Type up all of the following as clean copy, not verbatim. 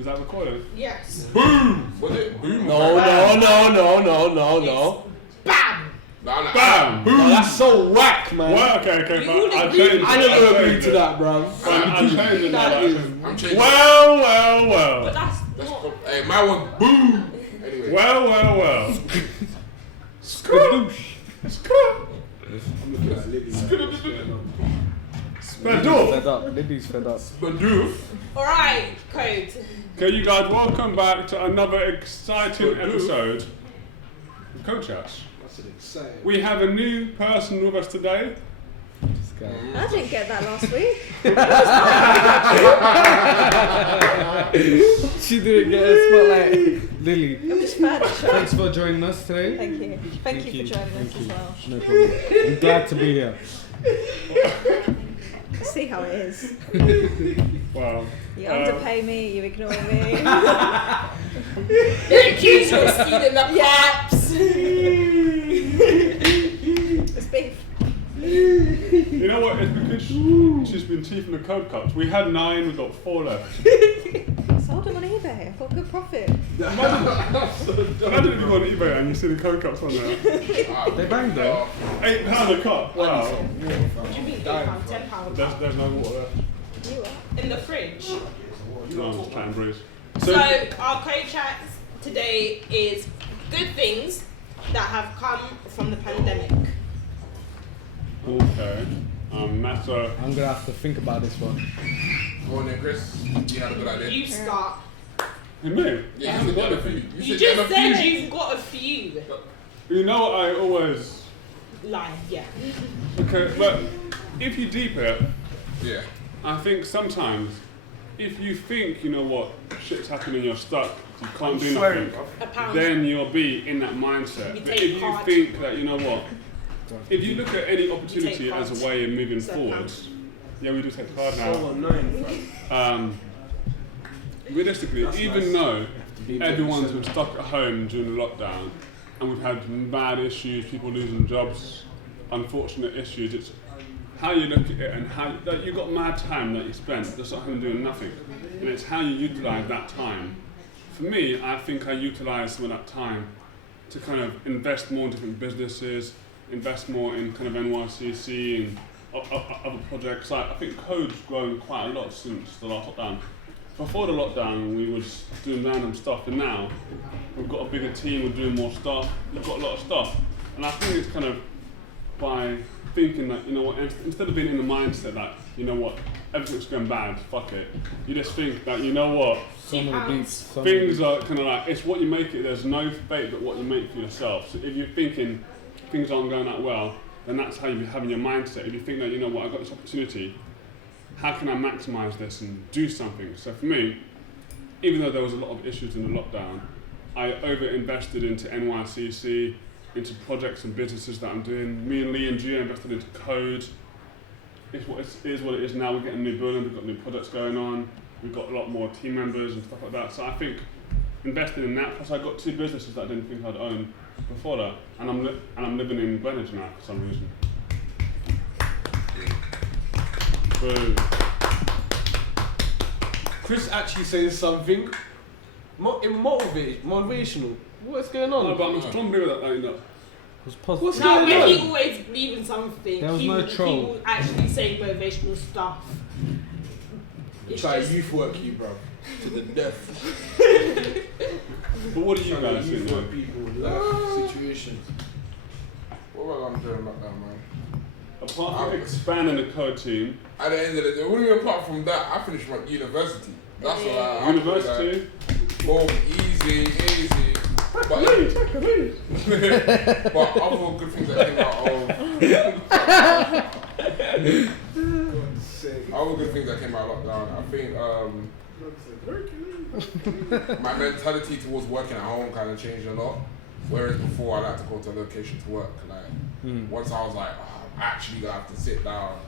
Is that recorded? Yes. Boom! Was it boom? No. Bam! Bam! Boom. That's so whack, man. Well, okay, You but I would changed agree. it. I never agreed to that, bro. I'm changing it now. I'm changing. Well. But that's That's not. hey, my one. Boom. Anyway. Well. Skadoosh. I'm looking at Libby. Spadoof. Fed up. Libby's fed up. Badoof. Alright, Code. Okay, you guys, welcome back to another exciting episode of Code Chats. That's an exciting. We have a new person with us today. This guy. I didn't get that last week. She didn't get a spotlight. Lily, I'm just mad at you. thanks for joining us today. Thank you. Thank you for joining us as well. No problem. I'm glad to be here. Let's see how it is. Wow. You underpay me, you ignore me. They accuse you of stealing the caps. It's beef. You know what? It's because she's been teething the code cups. We had 9, we got 4 left. Sold them on eBay. I've got good profit. Imagine if you go on eBay and you see the code cups on there. They banged though. £8 a cup. Wow. What do you mean £8, £10? There's no water left. You are. In the fridge. No, I'm just chatting breeze. So our Code Chats today is good things that have come from the pandemic. Okay. That's a. I'm gonna have to think about this one. Go on then, Chris. You had a good idea. You start. Me? Yeah, you got a few. You said just you have a said few. you've got a few. You know what I always. Line, yeah. Okay, but if you deep it, Yeah. I think sometimes if you think, you know what, shit's happening, you're stuck, you can't do nothing, A pound. then you'll be in that mindset. You But take if you part. think that, you know what, if you look at any opportunity take as part. a way of moving So forward, pound. yeah, we do take card So now. annoying, fam. Realistically, That's even nice. though Be everyone's very been stuck at home during the lockdown and we've had bad issues, people losing jobs, unfortunate issues, it's how you look at it and how that you've got mad time that you spent just at home doing nothing. And it's how you utilise that time. For me, I think I utilise some of that time to kind of invest more in different businesses, invest more in kind of NYCC and other projects. Like, I think Code's grown quite a lot since the last lockdown. Before the lockdown, we was doing random stuff, and now we've got a bigger team, we're doing more stuff, we've got a lot of stuff. And I think it's kind of by thinking that, you know what, instead of being in the mindset that, you know what, everything's going bad, fuck it, you just think that, you know what, Some of the beats. things are kind of like, it's what you make it, there's no fate but what you make for yourself. So if you're thinking things aren't going that well, then that's how you be having your mindset. If you think that, you know what, I've got this opportunity, how can I maximise this and do something? So for me, even though there was a lot of issues in the lockdown, I over-invested into NYCC, into projects and businesses that I'm doing. Me and Lee and Gia invested into Code. It is what it is now. We're getting a new building, we've got new projects going on, we've got a lot more team members and stuff like that. So I think investing in that, plus I got 2 businesses that I didn't think I'd own before that, and I'm living in Greenwich now for some reason. Boom. Chris actually saying something motivational. What's going on? No, but I'm strong with that, you know. It was positive. What's No, going when on? he always leaving something, There was he no will troll. actually say motivational stuff. It's Try just, youth work you, bro. To the death. But what do you Try guys youth think, work man? people, life situations. What was I doing lockdown, man? Apart from expanding the Code team, At the end of the day, what do you mean apart from that? I finished my university. That's what I university, Oh, easy. But, but other good things that came out of other good things that came out of lockdown, I think my mentality towards working at home kind of changed a lot. Whereas before I like to go to a location to work. Like once I was like, I'm actually gonna have to sit down.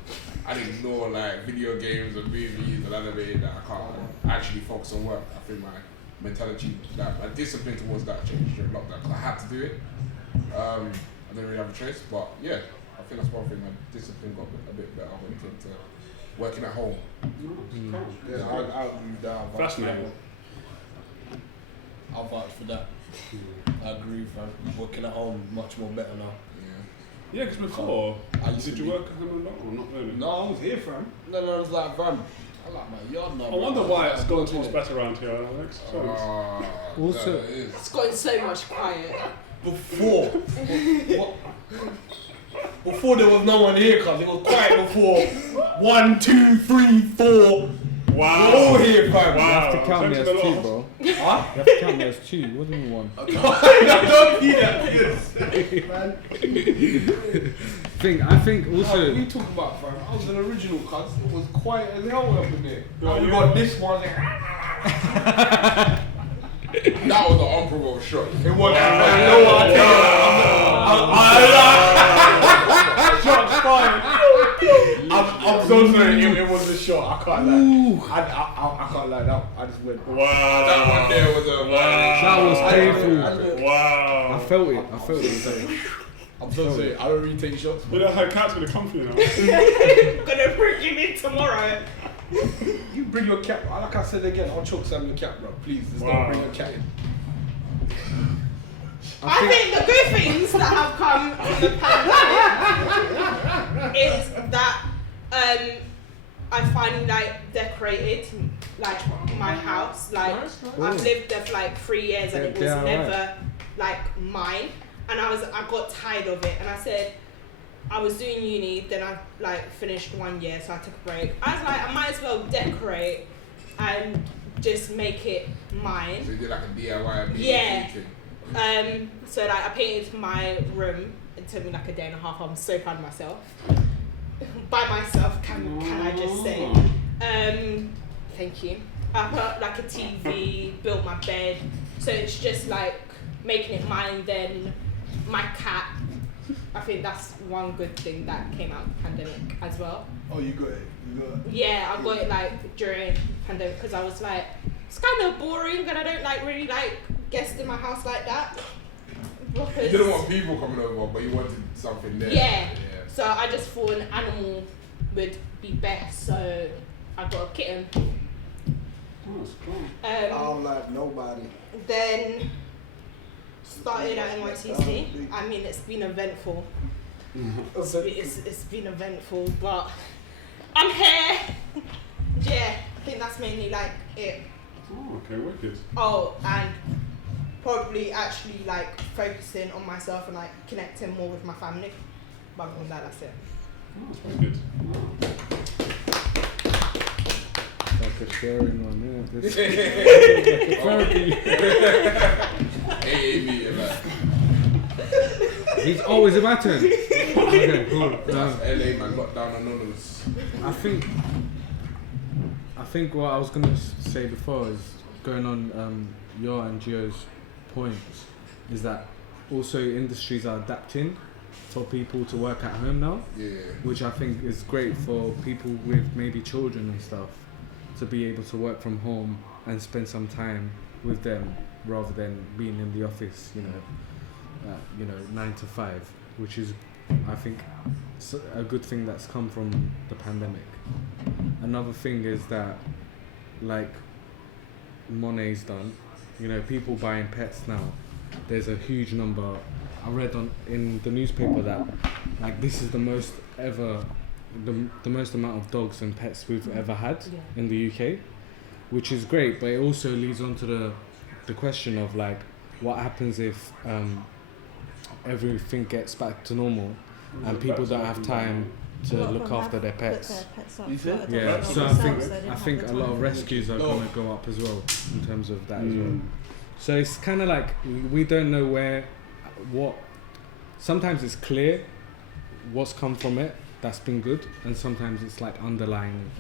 I didn't know like video games and movies and animated that I can't actually focus on work. I think my mentality, that my discipline towards that changed during lockdown because I had to do it. I didn't really have a choice, but yeah, I think that's one thing. My discipline got a bit better when it came to working at home. Yeah, I agree with that. fascinating. I'll vouch for that. I agree, fam. Working at home much more better now. Yeah, because before, I used did to you be- work at home a lot or not really? No, I was here, fam. No, I was like, fam. I like my yard now. I wonder why it's gone so much innit? better around here, Alex. Also- that is. It's gotten so much quiet. Before. What? Before there was no one here, cuz it was quiet before. 1, 2, 3, 4. Wow. We're all here, fam. Wow. You have to count me as Thanks a 2, lot. bro. Huh? You have to count me as 2. What do you mean 1? I don't need that. I think What also. are you talking about, fam? I was an original, cuz it was quiet as hell up in there. Yeah, And we you got were. this one. Like, That was an unprovoked shot. it was. I know what I tell you. Shots fired. I'm so sorry. It was a shot. I can't lie. I can't lie. That I just went. Wow. That one there was a That was painful. Wow. I felt it. I'm so sorry. I don't really take shots. You know how Cat's gonna come for you now. I'm gonna bring him in tomorrow. You bring your cat. Like I said again, I'll choke Sam the cat, bro. Please, just Wow. don't bring your cat in. I think the good things that have come from the pandemic is that I finally like decorated like my house. Like I've lived there for like 3 years and it was Yeah, never like mine. And I got tired of it and I said I was doing uni, then I like finished 1 year, so I took a break. I was like, I might as well decorate and just make it mine. So you did like a DIY. Yeah. So like I painted my room. It took me like a day and a half. I'm so proud of myself. By myself, can I just say? Thank you. I put like a TV, built my bed. So it's just like making it mine. Then my cat. I think that's one good thing that came out of the pandemic as well. Oh, you got it. You got it. Yeah, I got it like during pandemic because I was like, it's kind of boring and I don't like really like guests in my house like that. You Because didn't want people coming over, but you wanted something there. yeah. So I just thought an animal would be best, so I got a kitten. Oh, that's cool. I don't like nobody. Then started at NYCC. I mean, it's been eventful. It's been eventful, but I'm here. Yeah, I think that's mainly like it. Oh, okay, wicked. Oh, and probably actually like focusing on myself and like connecting more with my family. But other than that, that's it. Oh, that's wicked. Like a sharing one, yeah. Therapy. AA meeting, like. He's always a my turn. Okay, cool. That's LA, man. Lockdown anonymous. I think what I was gonna say before is going on your and Gio's points is that also industries are adapting for people to work at home now, Yeah. which I think is great for people with maybe children and stuff to be able to work from home and spend some time with them rather than being in the office, 9 to 5, which is, I think, a good thing that's come from the pandemic. Another thing is that, like Monet's done, people buying pets now. There's a huge number. I read in the newspaper that like this is the most amount of dogs and pets we've ever had in the UK, which is great. But it also leads on to the question of like what happens if everything gets back to normal and people don't have time to look after their pets. You said? Yeah, so I think a lot of rescues are gonna go up as well in terms of that as well. So it's kind of like we don't know what. Sometimes it's clear what's come from it that's been good, and sometimes it's like underlying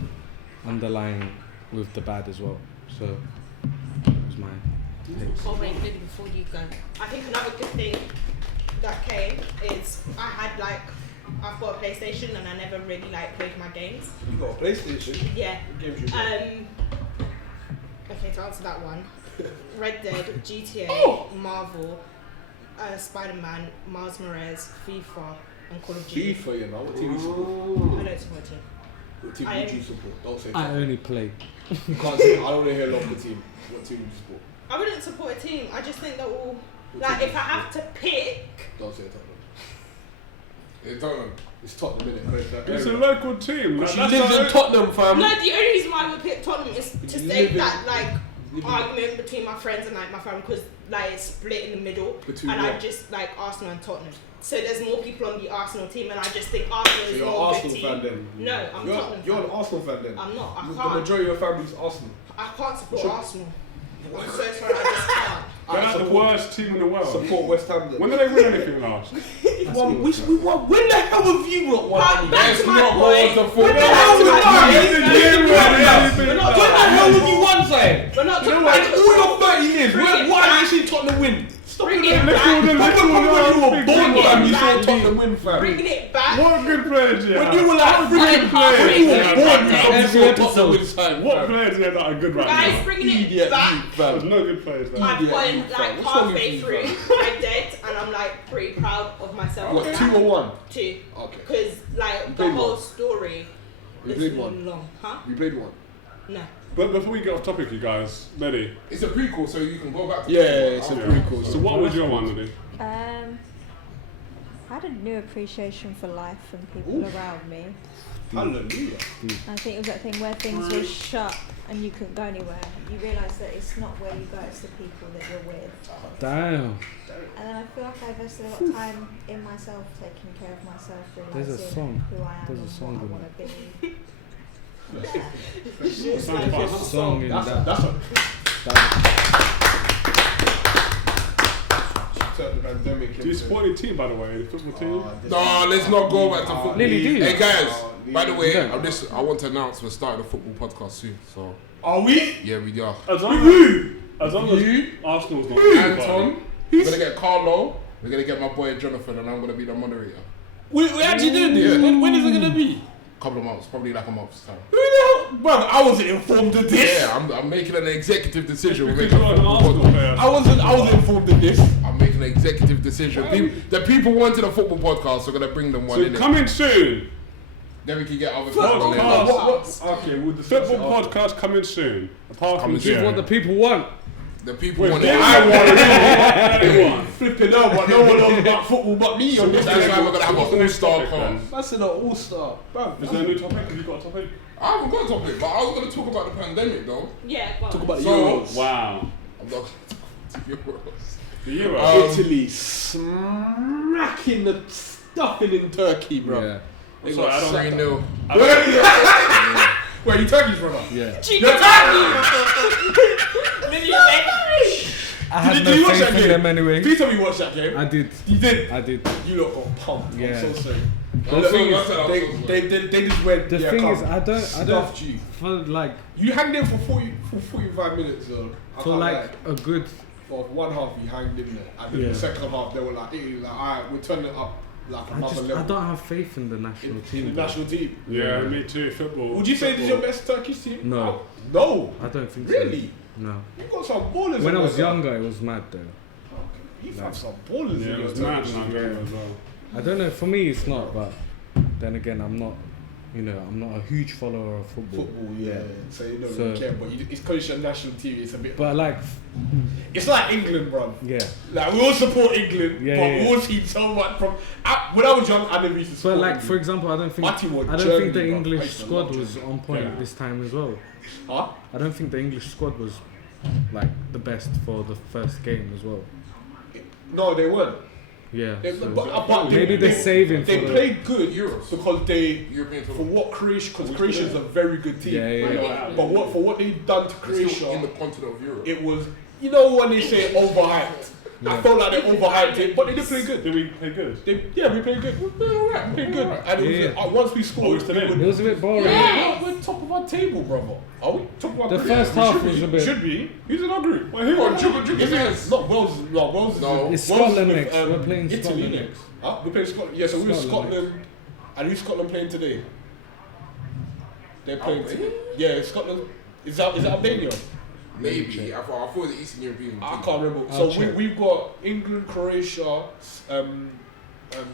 with the bad as well. So that was my take. Oh wait, maybe before you go, I think another good thing that came is I've got a PlayStation and I never really like played my games. You got a PlayStation? Yeah. What games you play? Okay, to answer that one, Red Dead, GTA, Marvel, Spider-Man, Miles Morales, FIFA, and Call of Duty. FIFA, you know. What team you support? I don't support a team. What team I would you support? Don't say I only play. You can't say. I don't want to hear local team. What team you support? I wouldn't support a team. I just think that all, like, if I have to pick, Don't say Tottenham. It's Tottenham. It's Tottenham, innit? It's a local team. But Like, she that's lives in how- Tottenham, fam. no, the only reason why I would pick Tottenham is to You save live that, in- like, argument between my friends and, like, my family, because, like, it's split in the middle. Between and I what? just like Arsenal and Tottenham. So there's more people on the Arsenal team, and I just think Arsenal So is you're an more of a Arsenal team. fan then? No, I'm Tottenham. You're fan. an Arsenal fan then? I'm not. I The can't. majority of your family's Arsenal. I can't support Should- Arsenal. I'm so sorry, I just can't. They're like the worst team in the world. Support West Ham then. When did they win anything last? we won. When the hell have you not won? Back anything? to my point. When the hell we won? When When the hell have you won, Zayn? We're not You know talking what? about All your 30 years, Bring it why back. have you seen Tottenham win? Stop Bring it. it Look back. all the When little you were big born, big fam, you back. saw Tottenhim win, fam. Bringing it back. What good players you When have? you were like freaking players. when you were Yeah, born, back fam, you every saw Tottenham episode. win sign. What players you have that are good right Guys, now? bringing it Idiot, back. fam. There's no good players there. I've Idiot, gone you, like fam. What's wrong with halfway you, through. fam? I did, and I'm like pretty proud of myself. What, 2 or 1? Two. Okay. Because like You the played whole one? story You is played one? long, huh? You played 1? No. But before we get off topic, you guys, ready? It's a prequel, so you can go back to Yeah, football. it's a Okay. prequel. So what was your one, Lily? I had a new appreciation for life and people around me. Hallelujah. I think it was that thing where things were shut and you couldn't go anywhere. You realise that it's not where you go, it's the people that you're with. Damn. And then I feel like I invested a lot of time in myself, taking care of myself, There's a realising song. who I am There's a and song what I in want to be. Sounds fun. Song in that. That's a that the pandemic. Do you support any team, by the way? The football team? No, let's not go back to football. Lily, do you? Hey guys, by the way, No. I want to announce we're starting a football podcast soon. So Are we? yeah, we are. As long as Arsenal's not Anton, we're gonna get Carlo. We're gonna get my boy Jonathan, and I'm gonna be the moderator. We actually doing this. Yeah. When is it gonna be? Couple of months, probably like a month's time. Who the hell? Bro, I wasn't informed of this. Yeah, I'm making an executive decision. We're Because making you're a an football Arsenal podcast. player. I wasn't informed of this. I'm making an executive decision. The people wanted a football podcast, so we're gonna bring them one So in. coming soon. Then we can get other people Football on there. podcast. Okay, we'll discuss Football it after. podcast coming soon. Apart from Coming This is soon. what the people want. The people Wait, want it. what? I want it. Anyone? Flipping out, but no one knows about football but me on this. That's why we're gonna have What's the an next all-star topic then? cast. That's an all-star. Bro, Is there a new topic? Have you got a topic? I haven't got a topic, but I was gonna talk about the pandemic though. Yeah. Well, talk about the So- Euros. Wow. I'm not gonna talk about the Euros. The Euro. Italy smacking the stuffing in Turkey, bro. Yeah. They Sorry, got I don't sacked. 3-0. Wait, you Turkish, brother? Yeah. I had Did no you watch faith that in game? them anyway. Please tell me you watched that game. I did. You did. I did. You lot got pumped. Yeah. I'm so sorry. The thing is, They just went. the yeah, thing come. is, I don't Stuffed you. for like You hanged in for 45 minutes though. I for can't like lie. a good. For one half you hanged in there, and then Yeah. the second half they were like, alright, we're turning it up like another I level. don't have faith in the national in team. the bro. national team. Yeah, me too. Football. Would you say this is your best Turkish team? No. No. I don't think Really? so. No. You got some ballers. When in I was there, younger, it was mad though. you have some ballers. Yeah, in it your was mad Turkish in that team. game as well. I don't know. For me, it's not. But then again, I'm not. I'm not a huge follower of football. Football, yeah. So you don't So- really care, but it's because it's your national team. It's a bit. But like, It's like England, bro. yeah. Like we all support England, Yeah, but yeah, we all see so much from. When I was young, I never used to support. But like, England. for example, I don't think My team was think Germany, the bro. I English used to squad love was Germany. on point Yeah. this time as well. Huh? I don't think the English squad was like the best for the first game as well. No, they weren't. Yeah. They, so- but maybe they're saving They for the- played good Euros. because they. European For football. what Croatia, because Croatia is a very good team. Yeah, yeah, yeah. But what they've done to They're still Croatia, in the continent of Europe. it was, when they say overhyped. I felt like they overhyped it, but they did play good. Did we play good? We played good. We played alright. We played good. And it was, Yeah. once we scored, Oh, we still in? It was a bit boring. we're top of our table, brother. Are we top of our The group? first We half should was be. a bit- Should be. Who's in our group? Wait, who on? Jugga It's not Wales. No, Wales is No. with- It's Wales Scotland is next. with, We're playing Italy Scotland next. next. Huh? We're playing Scotland. Yeah, so we're Scotland Scotland. And who's Scotland playing today? They're playing. Albania? Yeah, Scotland. Is that Albania? Maybe. I thought it was the Eastern European I team. can't remember. I'll So check. we've got England, Croatia,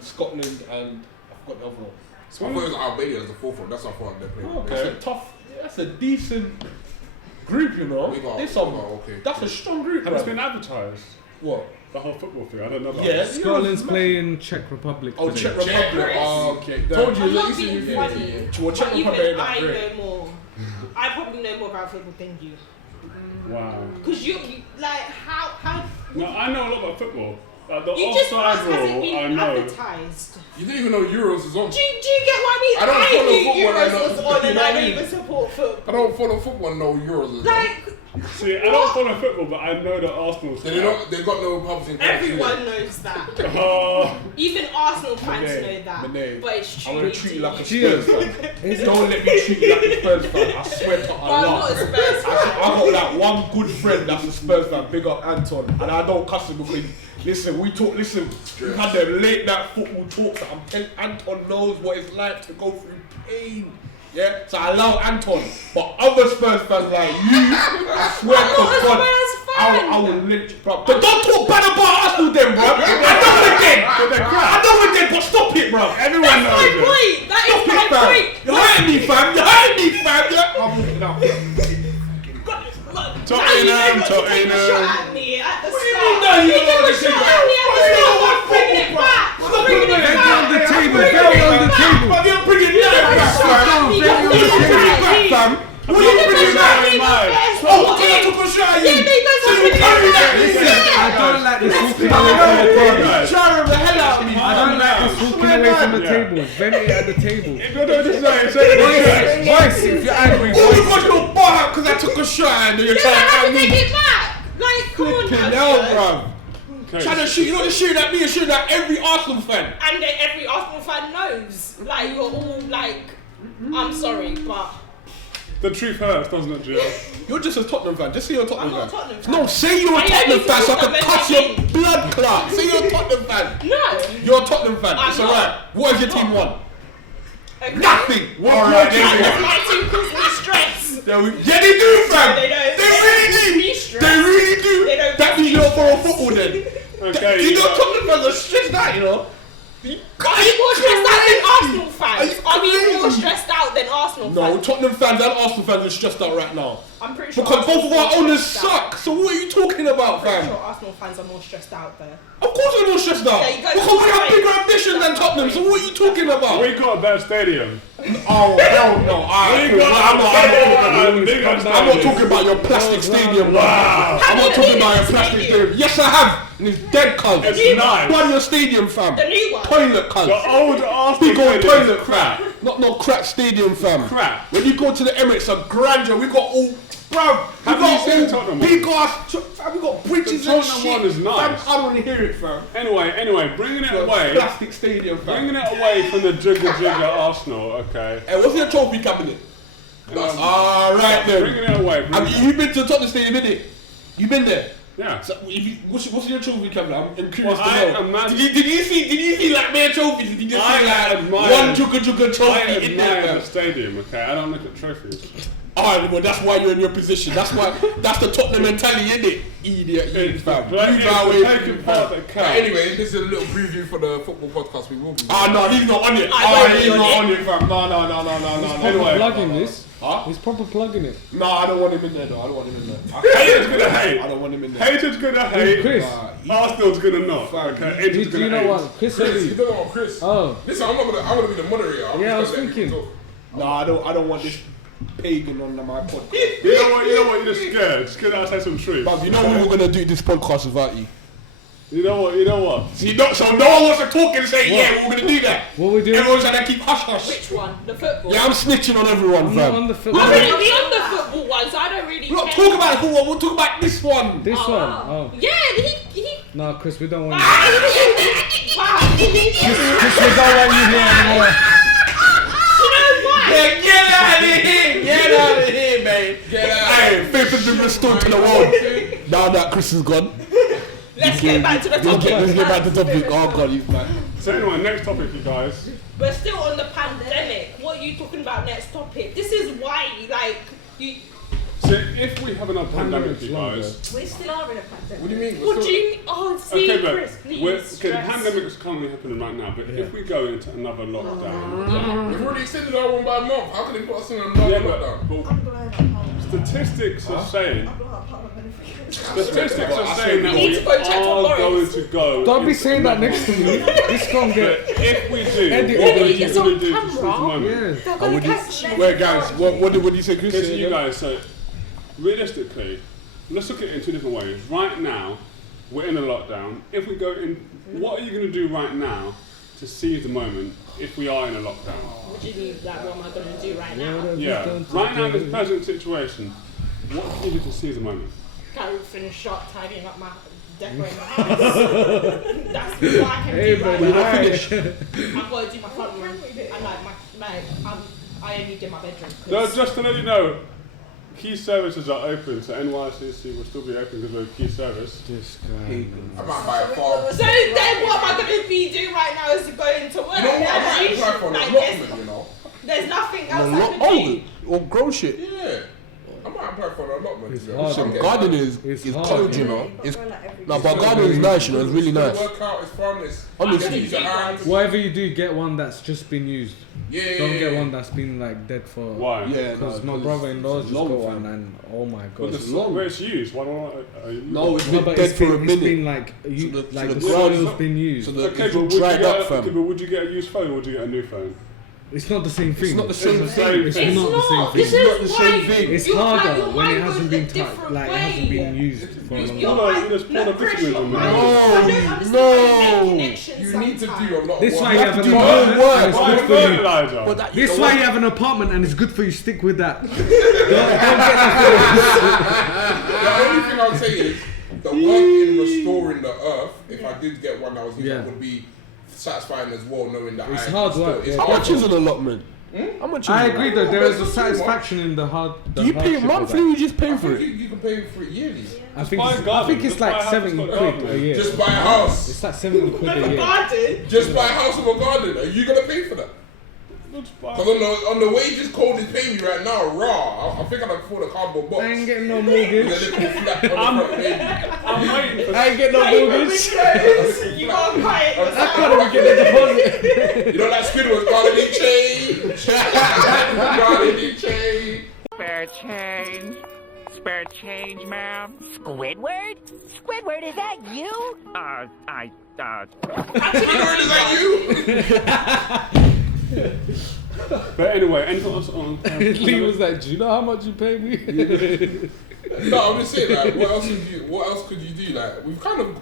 Scotland, and I forgot the other one. I thought it was Albania as the fourth one. That's what I thought they're playing. That's a tough. That's a decent group, you know. We got- There's some. we got, okay. That's a strong group. Has it bruv. been advertised? What? The whole football thing? I don't know that. Yeah. Scotland's playing Czech Republic Oh, today. Czech Republic. Oh, okay. Told you I'm that not Eastern being Europe. funny, Well, Czech but Republic even ain't that I great. know more. I probably know more about football than you. Wow. Because you like how No, I know a lot about football. Like the you just asked, offside has it rule, I been know. advertised? You didn't even know Euros is on. Do you get what I mean? I don't follow knew football, I Euros know- was on you and know I what I don't mean? even support I football. don't follow football and know Euros is on. Like, See, I don't follow football, but I know that Arsenal's. They've got no pubs in everyone knows that. Oh, Even Arsenal fans Renee, know that. Renee, But it's true. I'm gonna treat you like a Cheers. Spurs fan. Don't let me treat you like a Spurs fan. I swear to But I'm not Allah. a Spurs fan. I got like one good friend that's a Spurs fan, big up Anton, and I don't cuss him because listen, we've had them late night football talks that I'm telling Anton knows what it's like to go through pain. Yeah, so I love Anton, but other Spurs fans like you, I swear I'm to not a God, Spurs fan. I will lynch, bro. But don't talk bad about Arsenal then, bro. I know it then. I know it then, but stop it, bro. everyone That's knows my it. point. That Stop is it, my fam. point. You're hurting me, fam. You're hurting me, fam. Yeah. I'm moving out. Tottenham, Shot Tottenham. at me at the What do you start. mean now you took don't a wanna shot take at me at the it? start. What I'm bringing it back. I'm bringing it Very back. on the table, Bring very it on the back. table. But you're bringing that back, Shot fam. at me. Very on the You're table. bringing it Back, back, fam. What What you you bringing back? Oh, what did I took a shot at you? Yeah, because So I'm you carry that? Listen, Yeah. I don't like this walking I away from the table. know. Sharing the hell out of me. I don't like this walking away from the table. Vent it at the table. No, this is like saying Voice, if you're angry, All voice because you're bar out because I took a shot and you're Yeah, I trying had to to at take me. it back. Like, come on, Flipping now, hell, Spurs. bruv. Trying to shoot, you're not just shooting at me, you're shooting at every Arsenal fan. And then every Arsenal fan knows. Like, you're all like, I'm sorry, but the truth hurts, doesn't it, Jill? You're just a Tottenham fan. Just say you're a I'm Tottenham not a fan. Tottenham fan. No, say you're a I don't Tottenham need to fan so I talk can about cut my your team. blood clot. Say you're a Tottenham fan. No. You're a Tottenham fan. I'm It's not. alright. What has your team won? Okay. Nothing. What Alright, your there we Because go. my team causes me stress. Yeah, they do, fam. They don't. They really do. Be stressed. They really do. They don't That means you don't follow football then. Okay, You you know got- Tottenham fans are stressed out, you know. Are you more stressed out than Arsenal fans? Are you Are you more crazy? stressed out than Arsenal No, fans? Tottenham fans and Arsenal fans are stressed out right now. I'm pretty sure. Because both of our Arsenal owners stressed out. suck. So what are you talking about, I'm pretty fam? sure Arsenal fans are more stressed out there. Of course we're more stressed out. There you go. Because we have Right. bigger ambitions than Tottenham. So what are you talking about? We got a better stadium. Oh hell no! I'm not talking about your plastic stadium. Wow. I'm not Have you talking been about in your the plastic stadium? stadium. Yes, I have. And it's dead, cuz. It's nice. Run your stadium, fam. The new one. Toilet, cuz. The old Arsenal Big old stadium is toilet, crap. Not no crap stadium, fam. Crap. When you go to the Emirates, a grandeur. We got all, bruv. We Have got you seen all Tottenham big ass. Fam, we got bridges The and Tottenham shit. one is nice. Fam, I don't want to hear it, fam. Anyway, bringing it away. Plastic stadium, fam. Bringing it away from the jigger Arsenal, okay? Hey, what's your trophy cabinet? Alright Bringing then. it away. Have you been to Tottenham Stadium, innit? You been there? Yeah. So, what's your trophy cabinet? I'm curious Well, to I know. imagine- Did you see like mere trophies? Did you just I see like admire- one chuka I trophy in there? admire fam? the stadium, okay? I don't look at trophies. Alright, well that's why you're in your position. That's the Tottenham mentality, innit? Idiot, fam. But You it's go the away, taking part that But counts. anyway, this is a little preview for the football podcast. We will be. No, he's not on it. I won't He's be on not it. on it, fam. No. Proper Anyway. plugging this. Huh? He's proper plugging it. No, I don't want him in there though. I don't want him in there. Haters gonna hate. I don't want him in there. Haters gonna hate. Chris. Arsenal's gonna not. Okay? Do Inter's you gonna know hate. what? Chris Chris, you Lee. don't know what Chris. Oh. Listen, I'm gonna be the moderator. I'm Yeah, I just was gonna let people thinking. talk. No, I don't want this pagan on my podcast. You know what? You're just scared. Scared that I say some truth. But you know we were gonna do this podcast without you. You know what? So no one wants to talk and say, yeah, we're gonna do that. What we doing? Everyone's trying to keep hush hush. Which one? The football? Yeah, I'm snitching on everyone, I'm not on fam. the I'm football. really on the football one, so I don't really We're not care. talking about the football, we'll talk about this one. This Oh, one. wow. Oh. Yeah, he No, Chris, we don't want you. wow. Chris, we don't want you here anymore. You know what? Yeah, get out of here! Get out of here, man! Get out. Hey, faith has been restored to the world. Now that Chris is gone, Let's get back to the topic. let's get back to the topic. Oh god, he's back. So anyway, next topic, you guys. We're still on the pandemic. What are you talking about next topic? This is why, like, you. So if we have another pandemic, you guys. We still are in a pandemic. What do you mean? What do you mean? Oh, see, Okay, Chris, but please. the pandemic is currently happening right now. But if we go into another lockdown, They've already extended our one by a month. How can they put us in another yeah, lockdown? but I'm glad I'm home. statistics are saying. I'm not a part of anything. Statistics are saying that You need we to go check are tomorrow. going to go. Don't be into saying that another- next to me. This can't But get. if we do, Edit what it. are you It's going on to do to seize the camera. moment? Yeah. They're going to catch you. Wait, guys, what did you say, Chris? Okay, so Say you again? guys, so realistically, let's look at it in two different ways. Right now, we're in a lockdown. If we go in, what are you going to do right now to seize the moment if we are in a lockdown? What do you mean? Like, what am I going to do right now? Yeah, right now, this present situation, what can you do to seize the moment? Can't finish shop, tidying up my decorating my house. That's what I can do right but now. hi. I've got to do my front room. And I only did my bedroom. 'cause- No, just to let you know, key services are open, so NYCC will still be open because we're a key service. This guy. man. I might buy a farm. So then what am I going to be doing right now is to go into work. You know what? I might apply for an Like, allotment, you know? there's nothing else I can do. Or grow shit. Yeah. I might apply for an allotment. It's to be hard. honest. I'm getting Gardening money. is It's hard, cold, you yeah. know. It's no, It's but so gardening is very nice, you know. It's really It's gonna nice. work out, it's farmless. Honestly. Use your hands. Whatever you do, get one that's just been used. Yeah. Don't get one that's been like dead for. Why? Yeah, Because no, my brother-in-law's just got long, one, fam. and oh my But god. the where it's used, why don't I? No, it's No, been but dead it's for a been, it's minute. been like you, So the- like so the the ground- soil's been used. So the Okay, it's but would you dried get? up, Okay, fam. but would you get a used phone or would you get a new phone? It's not the same thing. not the same It's thing. It's It's not the same not. thing. This It's not is the why same thing. It's your harder your when it mind hasn't goes been a touched, different like it way. hasn't been used for a long Your time. No, mind, you just pull no, the Chris, vitamins your on mind. there. I don't understand No. how you make connections You need to do sometimes. a lot of This work. why you have to an do apartment more work. and it's Why good for you. fertilizer? But that, This why you have an apartment and it's good for you. Stick with that. The only thing I'll say is the work in restoring the earth, if I did get one that was used, Yeah. would be satisfying as well, knowing that It's I hard still- work, it's yeah. how much is an allotment? How much is I it? agree though. There is a satisfaction in the hard. Do you pay hardship of monthly or that. you just pay I for think it? you can pay for it yearly. I think buy a it's, I garden. think it's Just buy a like house 70 that's got quid garden. a year. Just buy a house. It's like 70 quid With a a year. garden. Just buy a house with a garden. Are you gonna pay for that? Because on the wages Cole is paying me right now, raw. I think I can afford a cardboard box. I ain't getting no With a mortgage. little flat on the front, maybe. I'm waiting for. I ain't getting no mortgage. You can't buy it I yourself. can't even get the deposit. You know that Squidward gardening change. Gardening change. Spare change. Spare change, ma'am. Squidward? Squidward, is that you? Squidward, is that you? But anyway, anything else on? Lee was like, "Do you know how much you pay me?" No, I'm just saying, like, what else could you do? Like, we've kind of,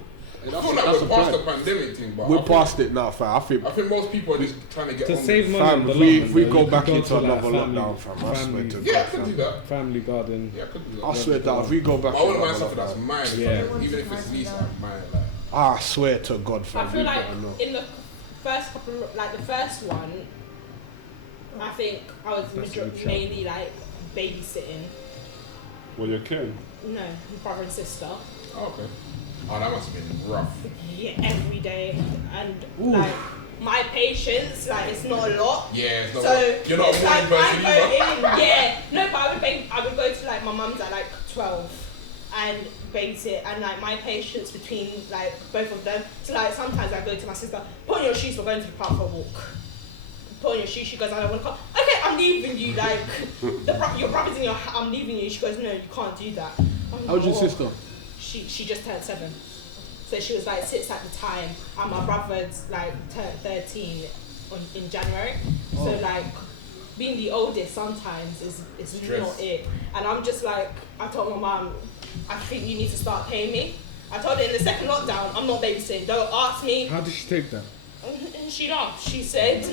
I feel like that's we're a past the plan. pandemic thing, but We're I think- past it now, fam. I think most people are just trying to get To on save with money, Fam, on the if we allotment, though, go you back could into to, like, another family- lockdown, fam, I swear to Yeah, I God, could do fam. that. Family garden. Yeah, I could do that. I swear that if we go back But I wouldn't to mind another something that's lockdown, mine, Yeah. even if it's leased, I'm mine. Like, I swear to God, fam. I feel we like gotta know. in the first couple, like the first one, I think I was That's a good shout. mainly like babysitting. Well, you're kidding. No, brother and sister. oh, okay. Oh, that must have been rough. Yeah, every day, and like my patience, like it's not a lot. Yeah, it's not. So You're not a it's morning like person I either. go in, yeah. No, but I would go to like my mum's at like 12 and babysit, and like my patience between like both of them. So like sometimes I go to my sister, put on your shoes, we're going to the park for a walk. Put on your shoes. She goes, I don't want to come. Okay, I'm leaving you. Like your brother's in your. I'm leaving you. She goes, no, you can't do that. I'm How's your like, sister? She just turned 7. So she was like 6 at the time, and my brother's like turned 13 in January. So like being the oldest sometimes is Stress. not it. And I'm just like, I told my mum, I think you need to start paying me. I told her in the second lockdown, I'm not babysitting. Don't ask me. How did she take that? And she laughed. She said,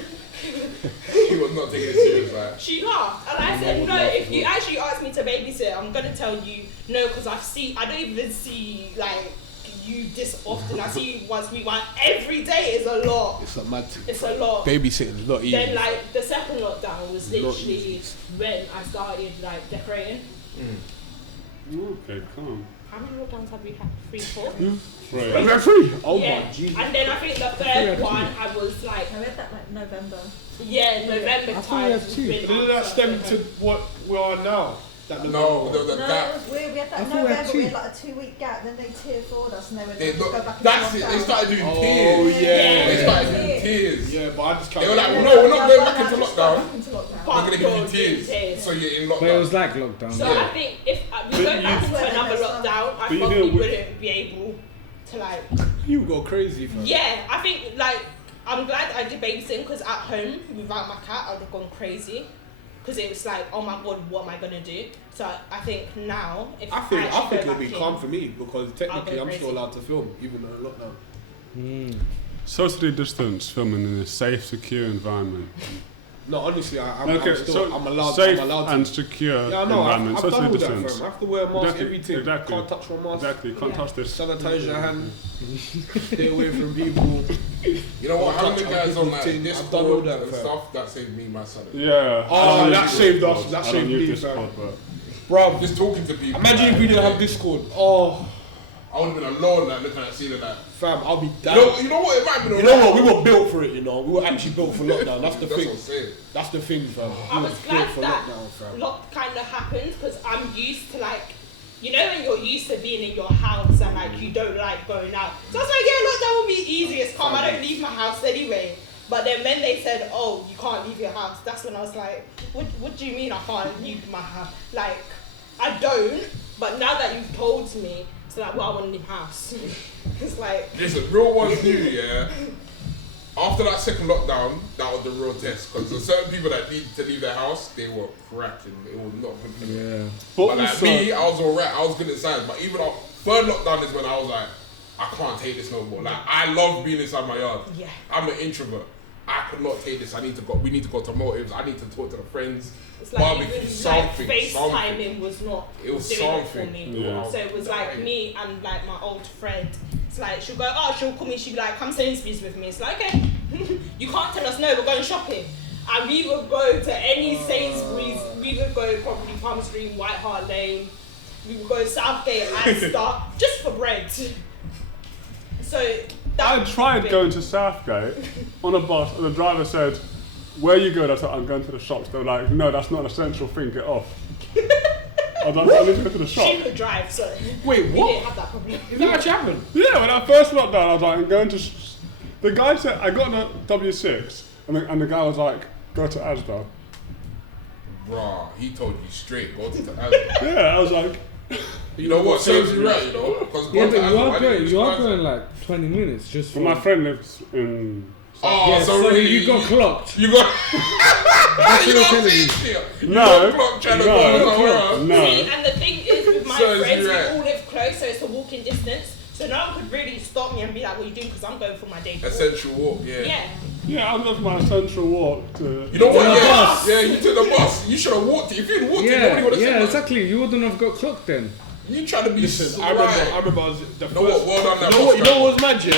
She was not taking it serious, like. she laughed. And I said, no, if you actually ask me to babysit, I'm going to tell you no, because I don't even see like you this often. I see you once we went every day is a lot. It's a mad thing. It's a lot. Babysitting's not easy. Then like the second lockdown was Not literally easy. when I started like decorating. Okay, calm. How many lockdowns have we had? 3, 4? Right. We're free. Oh Yeah. my Jesus. And then I think the third one I was like, I read that like November. yeah, November I thought we time. had 2. Didn't that stem to what we are now? that No, November. the No, gap. it was weird. We had that I in thought we had November. We had two. like a 2-week gap. Then they tier forward us, and they were They going to go look, back into that's it. They lockdown. started doing Oh, tiers. yeah. They started doing tiers. Yeah, but I just can't. They were like, Yeah, no, we're not yeah, going but back now into just lockdown. go back into lockdown. We're gonna give you Fuck tiers, tiers. so you're in But it lockdown. was like lockdown. So Yeah. I think if we But go back you- to another lockdown, I But you probably didn't- wouldn't be able to like. You go crazy, fam. Yeah, I think like I'm glad I did babysitting because at home without my cat I would have gone crazy because it was like, oh my god, what am I gonna do? So I think now if I think actually go it'll be back calm in- for me because technically I'm crazy. still allowed to film even though lockdown. Socially distanced, filming in a safe, secure environment. No, honestly, I'm Okay, still so I'm allowed. safe I'm allowed to. and secure Yeah, I know. environment. I've done Socially all that, distanced. fam. I have to wear a mask, Exactly, everything. exactly. Can't touch my mask. Exactly, you can't Yeah. touch this. Sanitize your hand. Stay away from people. You know what? Having the I've guys on done like all Discord that, and fam. stuff that saved me my sanity. Yeah. Oh, I don't that use saved us. Discord. That I saved don't use me, fam. Discord, but Bro, Just talking to people. imagine if we didn't have Discord. Oh, I would have been alone, like looking at the ceiling, like. fam, I'll be You down. know what? It might have been. You know what? We were built for it. You know, we were actually built for lockdown. That's the That's thing. what I'm saying. That's the thing, fam. I We was were glad built for that lockdown, fam. lock kind of happened because I'm used to like, you know, when you're used to being in your house and like you don't like going out. So I was like, yeah, lockdown will be easy. It's calm. I don't leave my house anyway. But then when they said, oh, you can't leave your house, that's when I was like, what do you mean I can't leave my house? Like, I don't. But now that you've told me, it's like, well, I want to leave house. It's like, Listen, real ones knew, yeah. After that second lockdown, that was the real test. Because there's certain people that need to leave their house, they were cracking. It was not good for them. Yeah. But like me, I was alright. I was good inside. But even our third lockdown is when I was like, I can't take this no more. Like, I love being inside my yard. yeah. I'm an introvert. I could not take this. We need to go to motives. I need to talk to the friends. It's like Barbecue, even something, like something. FaceTiming was not It was doing something. it for me. Yeah. So it was like me and like my old friend. It's like she'll go, oh, she'll call me, she'll be like, come Sainsbury's with me. It's like, okay, you can't tell us no, we're going shopping. And we would go to any Sainsbury's, we would go probably Palm Street, White Hart Lane, we would go Southgate and stuff just for bread. So that I tried going to Southgate on a bus, and the driver said, "Where you going?" I said, "I'm going to the shops." They were like, "No, that's not an essential thing. Get off." I was like, "I need to go to the shop." she could drive, so Wait, we what? didn't have that problem. Is that actually happened? Yeah, when I first locked down, I was like, "I'm going to." The guy said, "I got on a W6," and the guy was like, "Go to Asda." Bruh, he told you straight, go to the Yeah, I was like, You know what? Serves you right, you know? Because Yeah, but you are going like 20 minutes just for. well, my friend lives in. Oh, Yeah, so so really, you got clocked. You got. That's you what know I'm what I'm telling saying? you. You No, got clocked trying to no, go. no. See, and the thing is with my Serves you friends, right. we all live close, so it's a walking distance. So no one could really stop me and be like, what are you doing? Because I'm going for my day. Essential walk, yeah. Yeah. Yeah, I was on my central walk to. You know what? Yeah. Yeah, Bus. yeah. You took the bus. You should have walked it. If you'd walked it, nobody Yeah, would have said yeah, that. exactly. You wouldn't have got clocked then. You trying to be Listen, right. I remember I was the You know what? first. Well done, that You know what? bus You know driver. what was mad, yeah?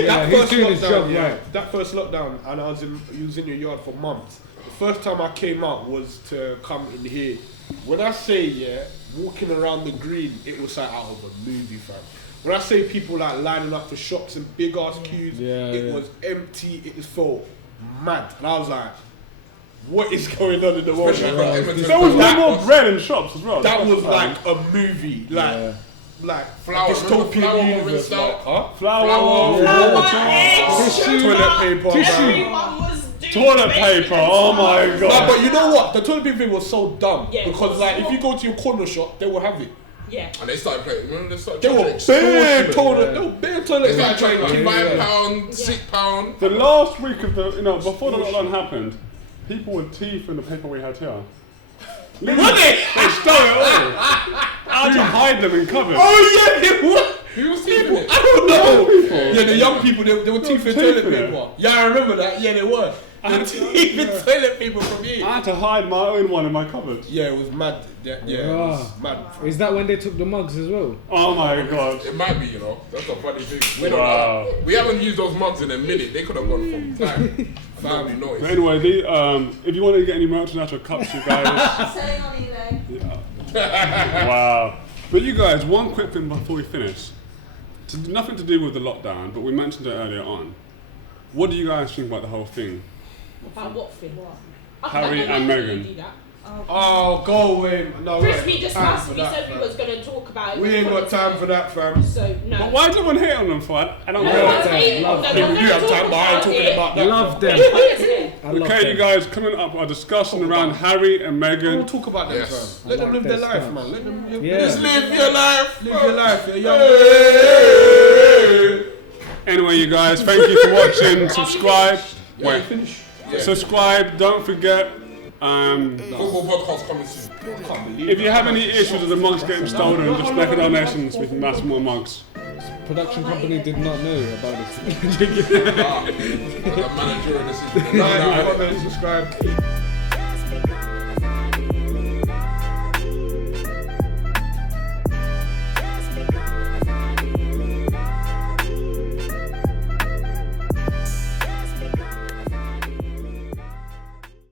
Yeah, That he's first doing his lockdown, job yeah, right. that first lockdown, and I was in your yard for months. The first time I came out was to come in here. When I say yeah, walking around the green, it was like out of a movie, fam. When I say people like lining up for shops and big ass queues, Yeah, it yeah. was empty. It felt mad, and I was like, "What is going on in the world?" Especially right now? from Edmonton There was to no that more bus. bread in shops as well. That was fine. like a movie, Yeah. like Flour, remember dystopian flour universe, rinsed like, out? huh? flour, Yeah. water, Tissue. Toilet paper, Everyone was doing toilet basic paper. and Oh stuff. my No, god. but you know what? The toilet paper thing was so dumb Yeah, it because, was. like, if you go to your corner shop, they will have it. Yeah. And they started playing. Remember they started They were charging bare extortionate. toilet, they were bare toilet They started paper. charging like Yeah. £5, £6. The last week of the, before the lockdown happened, people were teeth in the paper we had here. Were they? They stole it all. I had to hide them in cupboards. Oh yeah, they were. Who was teething it? I don't know. people. Yeah, the young people, they were teeth in teeth toilet in it. paper. Yeah, I remember that. Yeah, they were. They were teeth in toilet paper from here. I had to hide my own one in my cupboard. Yeah, it was mad. Yeah, it was mad. Is that when they took the mugs as well? Oh my god. It might be, That's a funny thing. We don't Wow. know. We haven't used those mugs in a minute. They could have gone from time. Nobody But noticed. anyway, if you want to get any merchandise or cups, you guys. Selling on eBay. Wow. But you guys, one quick thing before we finish. Nothing to do with the lockdown, but we mentioned it earlier on. What do you guys think about the whole thing? About what thing? Harry and Meghan. Oh, go away. No, Chris, wait. we Time discussed, for we that, said we fam. was going to talk about it. We ain't got time for that, fam. So, no. But why does everyone hate on them for it? I don't No, get I'm it. saying, Love no, You I'm gonna have talk time, but I ain't talking it. about that. Love them. Honestly. I love Okay, them. you guys, coming up a discussion around Harry and I Meghan. don't talk about them, Yes. fam. Let them like live their their life, stuff. man. Let them Yeah. Just live your life. live your life. You're young. Anyway, you guys, thank you for watching. Subscribe. Wait, Finish. subscribe. Don't forget. Football podcast coming soon. I can't believe If you have any issues with the mugs getting stolen, just make a donation so we can buy some more mugs. Production company did not know about this. The manager and the Right, subscribe.